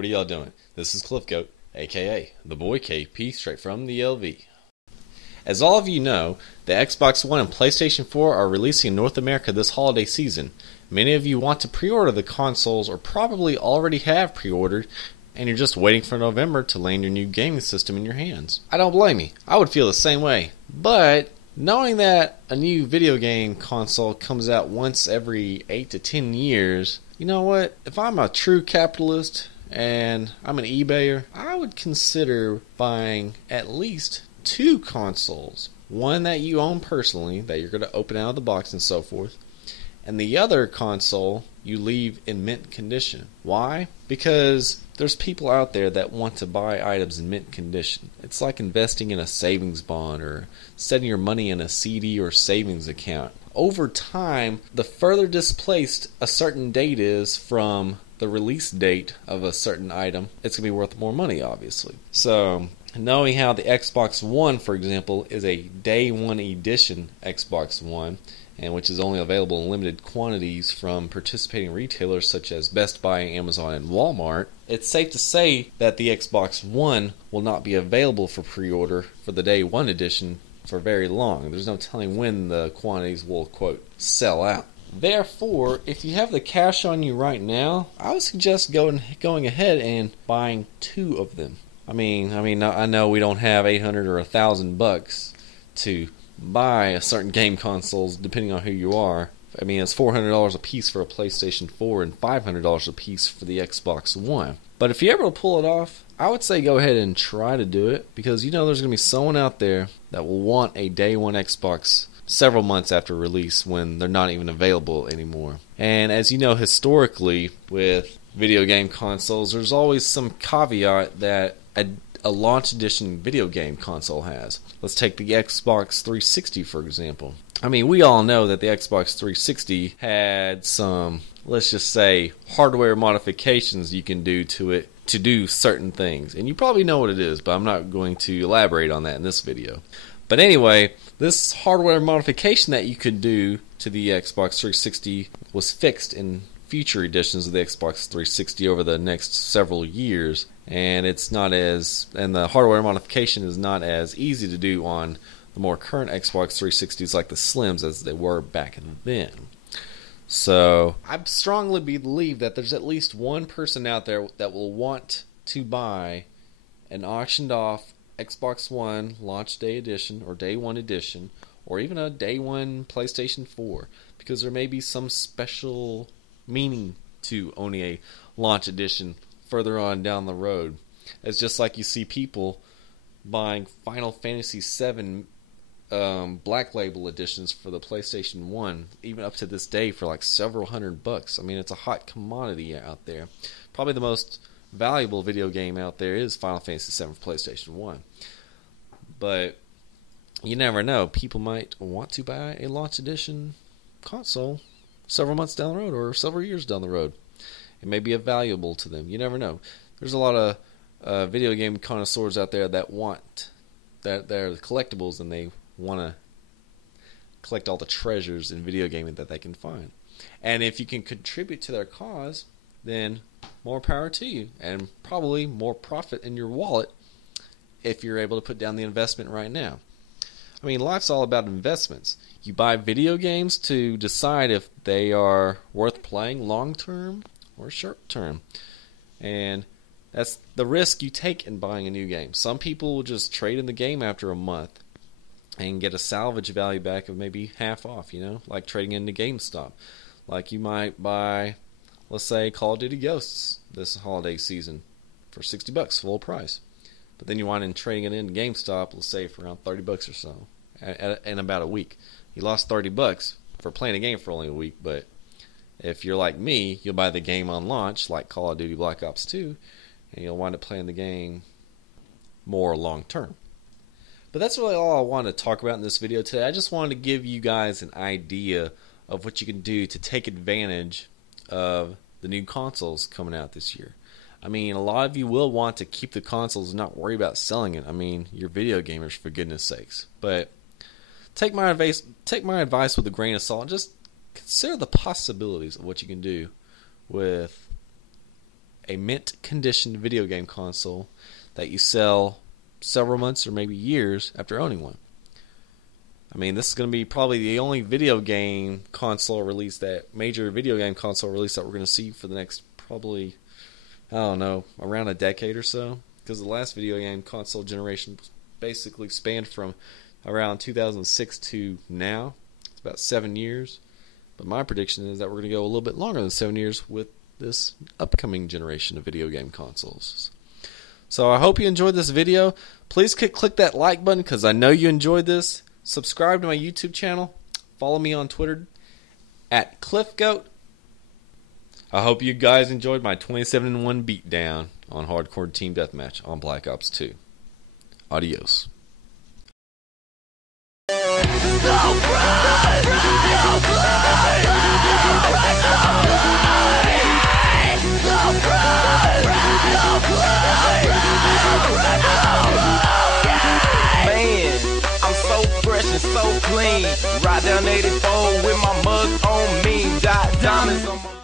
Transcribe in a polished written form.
What are y'all doing? This is Cliffgoat, aka the boy KP, straight from the LV. As all of you know, the Xbox One and PlayStation 4 are releasing in North America this holiday season. Many of you want to pre-order the consoles or probably already have pre-ordered, and you're just waiting for November to land your new gaming system in your hands. I don't blame you. I would feel the same way. But knowing that a new video game console comes out once every 8 to 10 years, you know what? If I'm a true capitalist and I'm an eBayer, I would consider buying at least 2 consoles. One that you own personally, that you're going to open out of the box and so forth, and the other console you leave in mint condition. Why? Because there's people out there that want to buy items in mint condition. It's like investing in a savings bond or setting your money in a CD or savings account. Over time, the further displaced a certain date is from the release date of a certain item, it's going to be worth more money, obviously. So, knowing how the Xbox One, for example, is a Day 1 edition Xbox One, and which is only available in limited quantities from participating retailers such as Best Buy, Amazon, and Walmart, it's safe to say that the Xbox One will not be available for pre-order for the Day 1 edition for very long. There's no telling when the quantities will, quote, sell out. Therefore, if you have the cash on you right now, I would suggest going ahead and buying 2 of them. I mean, I know we don't have $800 or $1,000 to buy a certain game consoles, depending on who you are. I mean, it's $400 a piece for a PlayStation 4 and $500 a piece for the Xbox One. But if you're able to pull it off, I would say go ahead and try to do it, because you know there's going to be someone out there that will want a Day 1 Xbox several months after release when they're not even available anymore. And as you know, historically, with video game consoles, there's always some caveat that a launch edition video game console has. Let's take the Xbox 360, for example. I mean, we all know that the Xbox 360 had some, let's just say, hardware modifications you can do to it to do certain things. And you probably know what it is, but I'm not going to elaborate on that in this video. But anyway, this hardware modification that you could do to the Xbox 360 was fixed in future editions of the Xbox 360 over the next several years, and the hardware modification is not as easy to do on the more current Xbox 360s like the Slims as they were back then. So I strongly believe that there's at least one person out there that will want to buy an auctioned off Xbox One Launch Day Edition or Day 1 Edition, or even a Day 1 PlayStation 4, because there may be some special meaning to owning a launch edition further on down the road. It's just like you see people buying Final Fantasy VII Black Label editions for the PlayStation 1, even up to this day, for like several $100. I mean, it's a hot commodity out there. Probably the most valuable video game out there is Final Fantasy VII for PlayStation 1. But you never know. People might want to buy a launch edition console several months down the road or several years down the road. It may be valuable to them. You never know. There's a lot of video game connoisseurs out there that want that they're collectibles, and they want to collect all the treasures in video gaming that they can find. And if you can contribute to their cause, then more power to you, and probably more profit in your wallet if you're able to put down the investment right now. I mean, life's all about investments. You buy video games to decide if they are worth playing long term or short term. And that's the risk you take in buying a new game. Some people will just trade in the game after a month and get a salvage value back of maybe half off, like trading into GameStop. Like you might buy, let's say, Call of Duty Ghosts this holiday season for $60 full price. But then you wind up trading it in GameStop, let's say, for around $30 or so in about a week. You lost $30 for playing a game for only a week, but if you're like me, you'll buy the game on launch, like Call of Duty Black Ops 2, and you'll wind up playing the game more long term. But that's really all I wanted to talk about in this video today. I just wanted to give you guys an idea of what you can do to take advantage of the new consoles coming out this year. I mean, a lot of you will want to keep the consoles and not worry about selling it. I mean, you're video gamers, for goodness sakes. But take my advice with a grain of salt. Just consider the possibilities of what you can do with a mint condition video game console that you sell several months or maybe years after owning one. I mean, this is going to be probably the only video game console release, that major video game console release, that we're going to see for the next probably, I don't know, around a decade or so. Because the last video game console generation basically spanned from around 2006 to now. It's about 7 years. But my prediction is that we're going to go a little bit longer than 7 years with this upcoming generation of video game consoles. So I hope you enjoyed this video. Please click that like button because I know you enjoyed this. Subscribe to my YouTube channel. Follow me on Twitter at cliffgoat. I hope you guys enjoyed my 27-1 beatdown on Hardcore Team Deathmatch on Black Ops 2. Adios. So clean, ride down 84 with my mug on me, got diamonds on my